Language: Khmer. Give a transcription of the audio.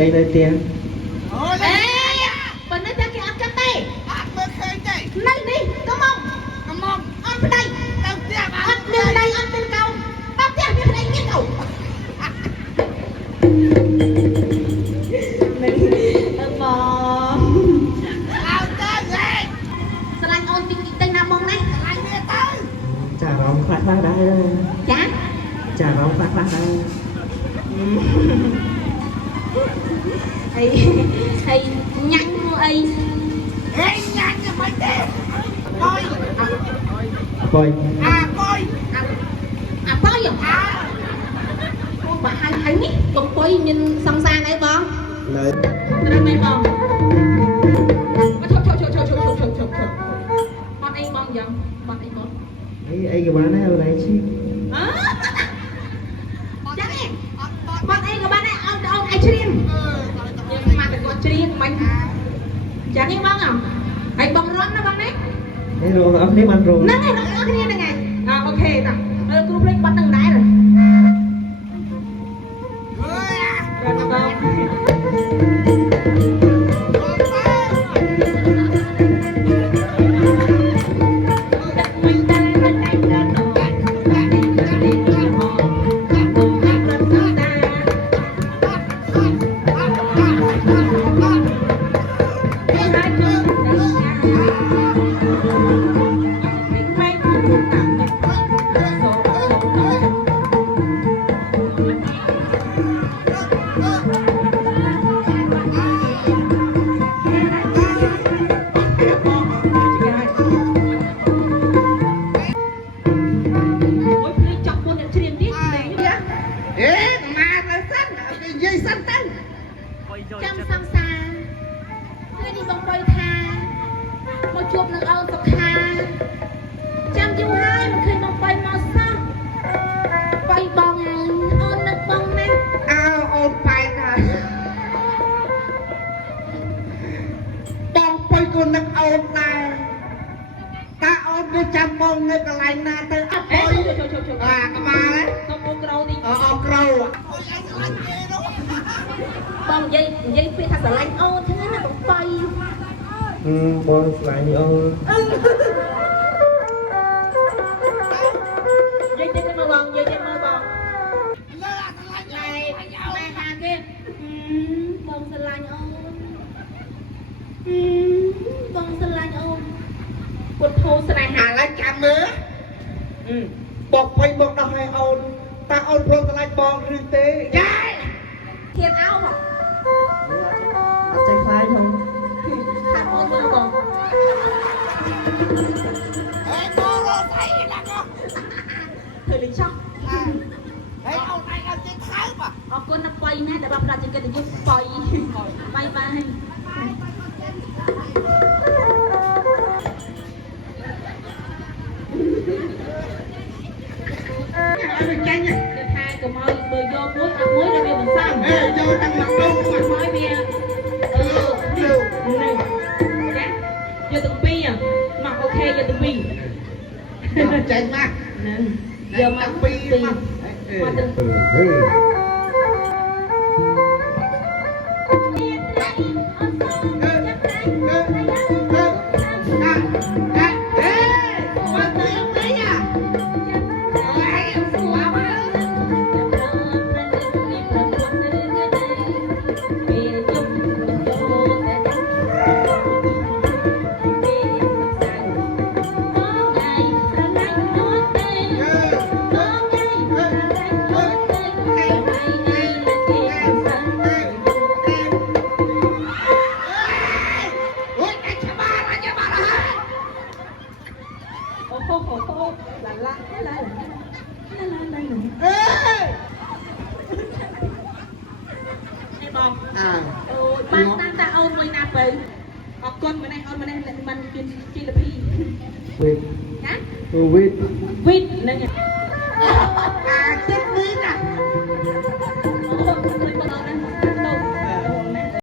đây đây tiền coi bà hai thấy con quay nhìn song sang ấy bông lời ra đây bông con anh bông vậy con anh bông ấy cái bán này ở đây chứ chắc em con anh của bạn này ông ai chuyên nhưng mà phải có chuyên mình chắc em bông không ហើយបងរំណាបងណា នេះរងអស់នេះបានរង ហ្នឹងហើយរំអស់គ្នាហ្នឹងហើយអូខេតាគ្រូភ្លេងបាត់នឹងដែរចាំសង្សារថ្ងៃនេះបងប្រុយថាមកជួបនឹងអូនសុខាចាំយូរហើយមិនឃើញបងប្រុយមកសោះប្រុយបងហើយអូននឹកបងណាស់អើអូនបែកហើយបងប្រុយក៏នឹកអូនដែរតើអូនទៅចាំបងនៅកន្លែងណាទៅអត់ប្រុយក្បាលទៅអូនក្រៅនេះអូក្រៅបងនិយាយពាក្យថាស្រឡាញ់អូនហ្នឹងណាបងប្រុយបងស្លាញ់អូននិយាយទៅមកបងនិយាយទៅមកបងលើស្រឡាញ់ម៉ែខាងគេបងស្រឡាញ់អូនបងស្រឡាញ់អូនពុទ្ធោស្នេហាឥឡូវចាំមើលបងភ័យមកដល់ឲ្យអូនតើអូនព្រមស្រឡាញ់បងឬទេចាធៀបអោបង អត់ចេះខ្លាចផង ថាអូនមើលបងអេបងរត់ស្អីឡាកធ្វើលេងឆោះហើយអូនឯងអត់ចេះថើបអរគុណណាស់ប៉ៃណាដែលបានផ្ដល់ជាកិត្តិយសប៉ៃបាយបាយចាញ់ទៅថាកុំឲ្យបើយកមួយអត់មួយដល់វាមិនសមយកទាំងមកដុំមកឲ្យវានេះចាយកទាំងពីរមកអូខេយកទាំងពីរចាញ់មកហ្នឹងយកមកពីរមកទាំងបងអូបានតាអូនមួយណាបើអរគុណម្នេះអូនម្នេះមិនជីលភីវិតណាវិតវិតហ្នឹងអាចិត្តនេះណា